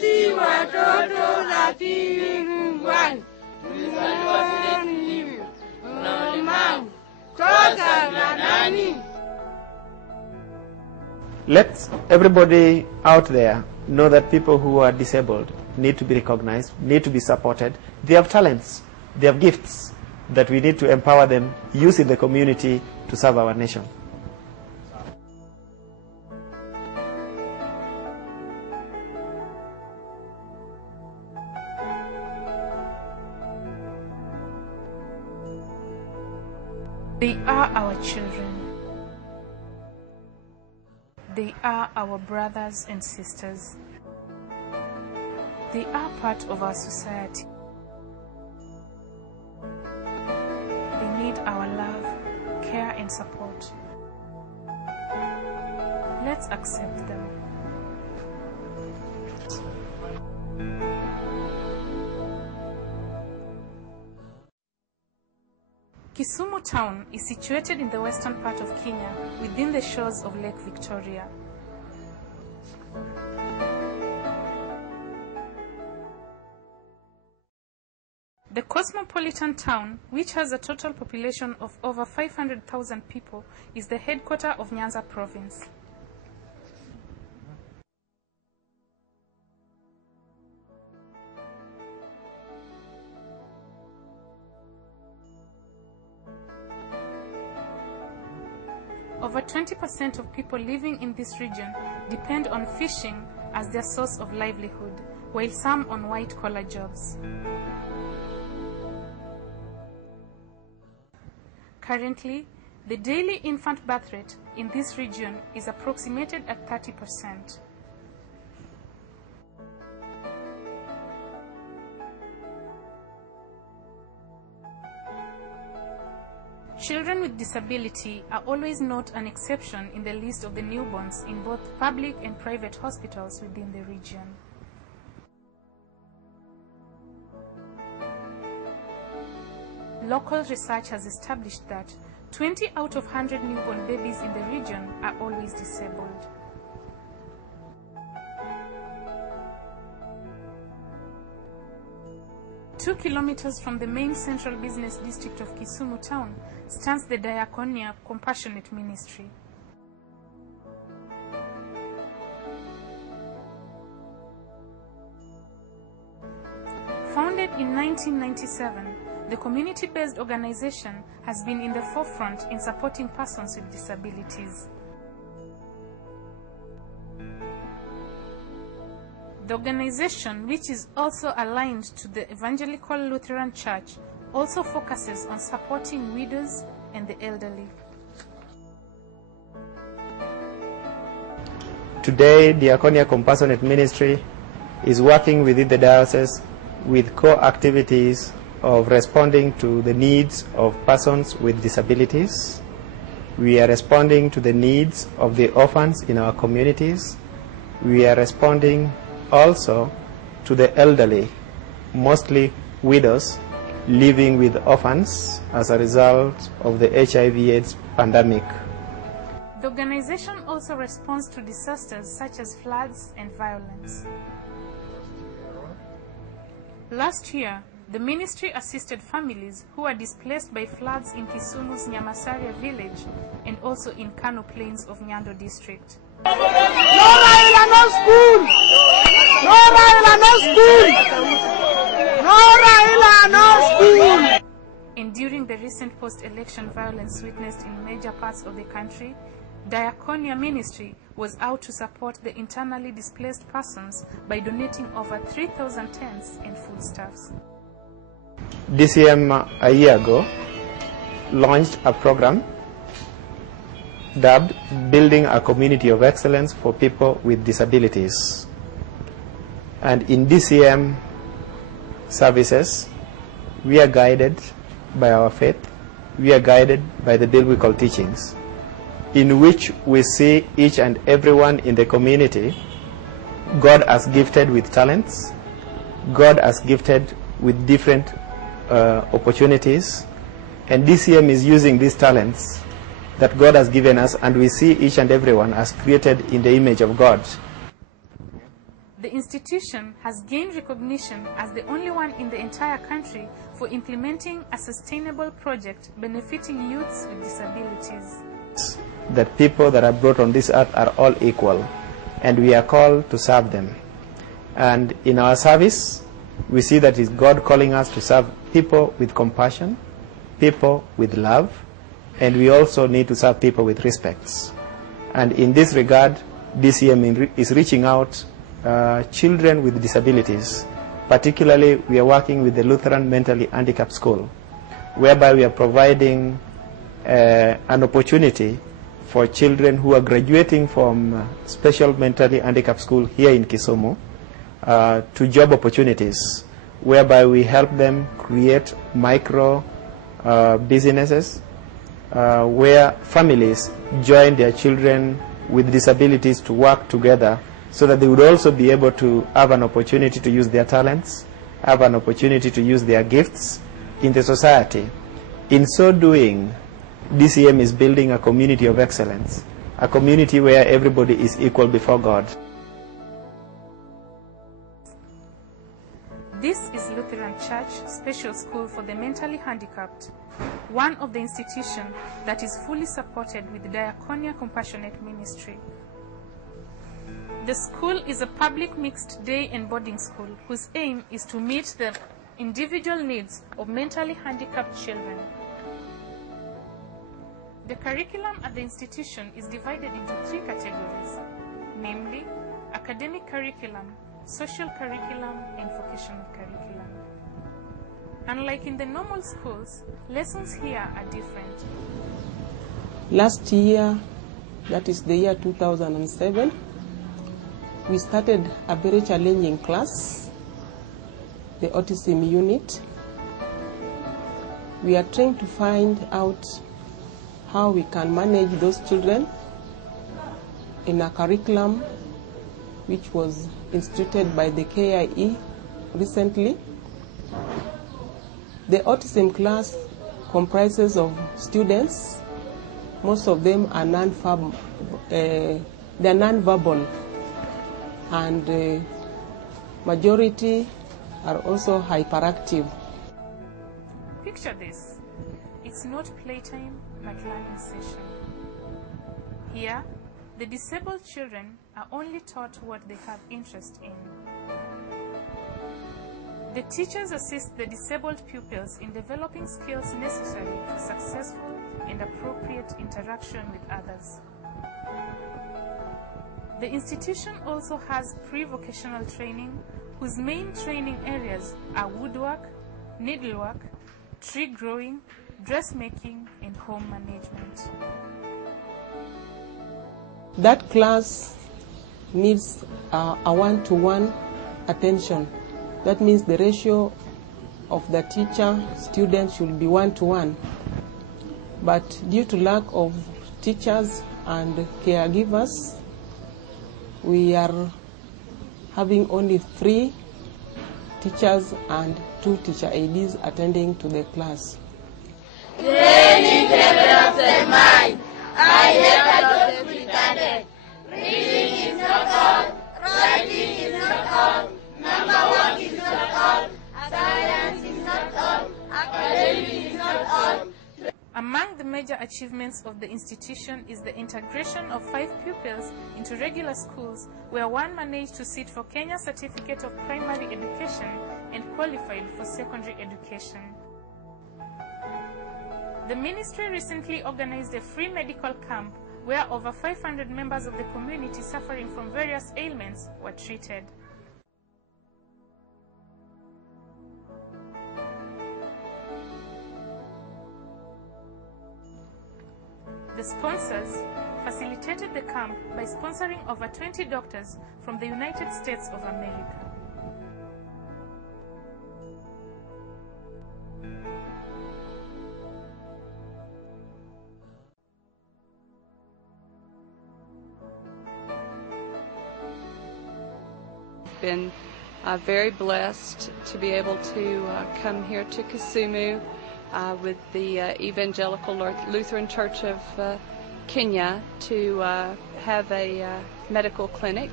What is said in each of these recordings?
Sisi watoto lakini Mungu tunawasihi unalimau toka granani. Let everybody out there know that people who are disabled need to be recognized, need to be supported. They have talents, they have gifts that we need to empower them, use in the community to serve our nation. They are our children. They are our brothers and sisters. They are part of our society. They need our love, care, and support. Let's accept them. Kisumu town is situated in the western part of Kenya within the shores of Lake Victoria. The cosmopolitan town, which has a total population of over 500,000 people, is the headquarters of Nyanza province. Over 20% of people living in this region depend on fishing as their source of livelihood, while some on white-collar jobs. Currently, the daily infant birth rate in this region is approximated at 30%. Children with disability are always not an exception in the list of the newborns in both public and private hospitals within the region. Local research has established that 20 out of 100 newborn babies in the region are always disabled. Two kilometers from the main central business district of Kisumu town stands the Diaconia Compassionate Ministry. Founded in 1997, the community-based organization has been in the forefront in supporting persons with disabilities. The organization, which is also aligned to the Evangelical Lutheran Church, also focuses on supporting widows and the elderly. Today, Diaconia Compassionate Ministry is working within the diocese with core activities of responding to the needs of persons with disabilities. We are responding to the needs of the orphans in our communities. We are responding also to the elderly, mostly widows, living with orphans as a result of the HIV/AIDS pandemic. The organization also responds to disasters such as floods and violence. Last year, the ministry assisted families who were displaced by floods in Kisumu's Nyamasaria village and also in Kano Plains of Nyando district. No Raila, no school! No Raila, no school! No Raila, no school! And during the recent post-election violence witnessed in major parts of the country, Diaconia Ministry was out to support the internally displaced persons by donating over 3,000 tents and foodstuffs. DCM a year ago launched a program dubbed Building a Community of Excellence for People with Disabilities. And in DCM services, we are guided by our faith, we are guided by the biblical teachings, in which we see each and everyone in the community, God has gifted with talents, God has gifted with different opportunities, and DCM is using these talents that God has given us, and we see each and everyone as created in the image of God. The institution has gained recognition as the only one in the entire country for implementing a sustainable project benefiting youths with disabilities. That people that are brought on this earth are all equal, and we are called to serve them. And in our service, we see that it's God calling us to serve people with compassion, people with love, and we also need to serve people with respect. And in this regard, DCM is reaching out children with disabilities. Particularly, we are working with the Lutheran Mentally Handicapped School, whereby we are providing an opportunity for children who are graduating from special mentally handicapped school here in Kisumu to job opportunities, whereby we help them create micro businesses where families join their children with disabilities to work together, so that they would also be able to have an opportunity to use their talents, have an opportunity to use their gifts in the society. In so doing, DCM is building a community of excellence, a community where everybody is equal before God. This is Lutheran Church Special School for the Mentally Handicapped, one of the institutions that is fully supported with the Diaconia Compassionate Ministry. The school is a public mixed day and boarding school whose aim is to meet the individual needs of mentally handicapped children. The curriculum at the institution is divided into 3 categories, namely academic curriculum, social curriculum, and vocational curriculum. Unlike in the normal schools, lessons here are different. Last year, that is the year 2007, we started a very challenging class, the autism unit. We are trying to find out how we can manage those children in a curriculum which was instituted by the KIE recently. The autism class comprises of students. Most of them are non-verbal, and majority are also hyperactive. Picture this. It's not playtime, but learning session. Here, the disabled children are only taught what they have interest in. The teachers assist the disabled pupils in developing skills necessary for successful and appropriate interaction with others. The institution also has pre-vocational training, whose main training areas are woodwork, needlework, tree growing, dressmaking, and home management. That class needs a one-to-one attention. That means the ratio of the teacher-student should be 1-to-1. But due to lack of teachers and caregivers, we are having only 3 teachers and 2 teacher aides attending to the class. Training develops the mind. I never got retarded. Reading is not all. Writing is not all. Number work is not all. Science is not all. Academic is not all. Among the major achievements of the institution is the integration of 5 pupils into regular schools, where one managed to sit for Kenya Certificate of Primary Education and qualified for secondary education. The ministry recently organized a free medical camp where over 500 members of the community suffering from various ailments were treated. The sponsors facilitated the camp by sponsoring over 20 doctors from the United States of America. Been very blessed to be able to come here to Kisumu with the Evangelical Lutheran Church of Kenya to have a medical clinic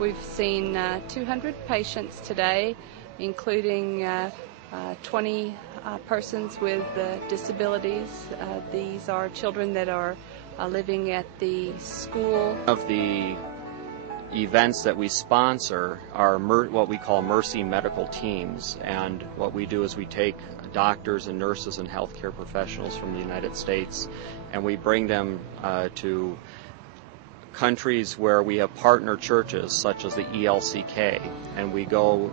We've seen 200 patients today, including 20 persons with disabilities. These are children that are living at the school. Of the events that we sponsor are what we call Mercy medical teams, and what we do is we take doctors and nurses and healthcare professionals from the United States and we bring them to countries where we have partner churches such as the ELCK, and we go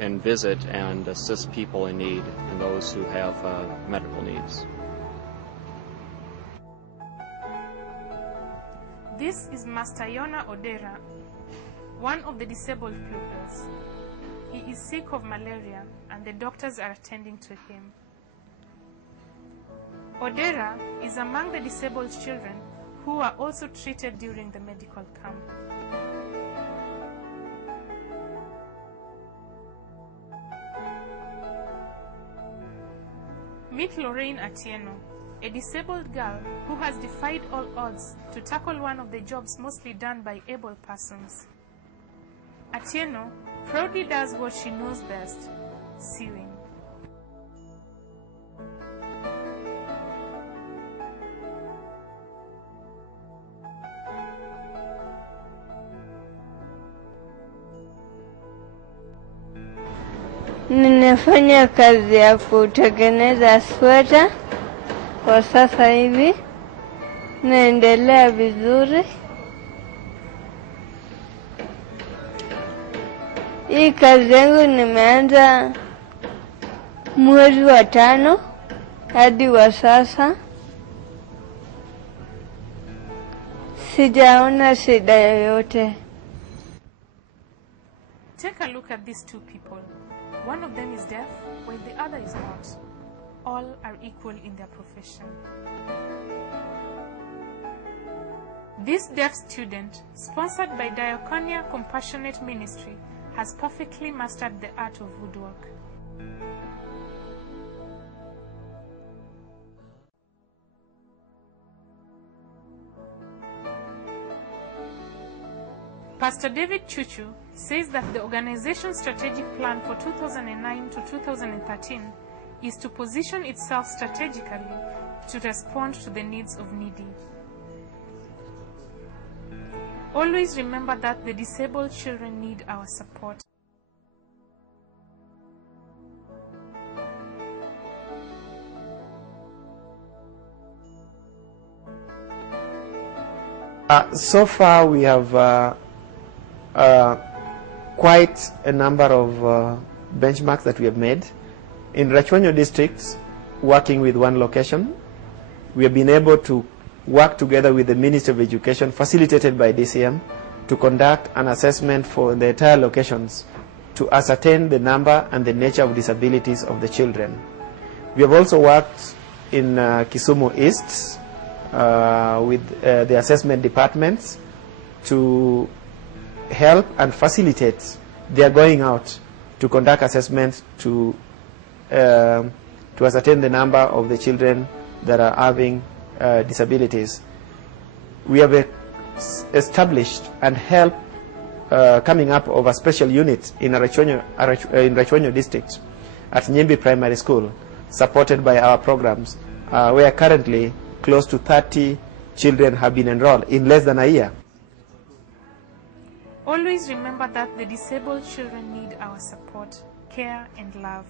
and visit and assist people in need and those who have medical needs. This is Master Yona Odera, one of the disabled pupils. He is sick of malaria and the doctors are attending to him. Odera is among the disabled children who are also treated during the medical camp. Meet Lorraine Atieno, a disabled girl who has defied all odds to tackle one of the jobs mostly done by able persons. Atieno proudly does what she knows best, sewing. Ninafanya kazi ya kutengeneza sweta kwa sasa hivi. Naendelea vizuri. Hii kazi yangu nimeanza mwezi wa 5 hadi wa sasa. Sijaona shida yoyote. Take a look at these two people. One of them is deaf, while the other is not. All are equal in their profession. This deaf student, sponsored by Diaconia Compassionate Ministry, has perfectly mastered the art of woodwork. Pastor David Chuchu says that the organization's strategic plan for 2009 to 2013 is to position itself strategically to respond to the needs of needy. Always remember that the disabled children need our support. So far we have quite a number of benchmarks that we have made. In Rachonyo district, working with one location, we have been able to work together with the Ministry of Education, facilitated by DCM, to conduct an assessment for the entire locations to ascertain the number and the nature of disabilities of the children. We have also worked in Kisumu East with the assessment departments to help and facilitate their going out to conduct assessments to ascertain the number of the children that are having disabilities. We have established and helped coming up of a special unit in Rachonyo district at Nyimbi Primary School, supported by our programs, where currently close to 30 children have been enrolled in less than a year. Always remember that the disabled children need our support, care, and love.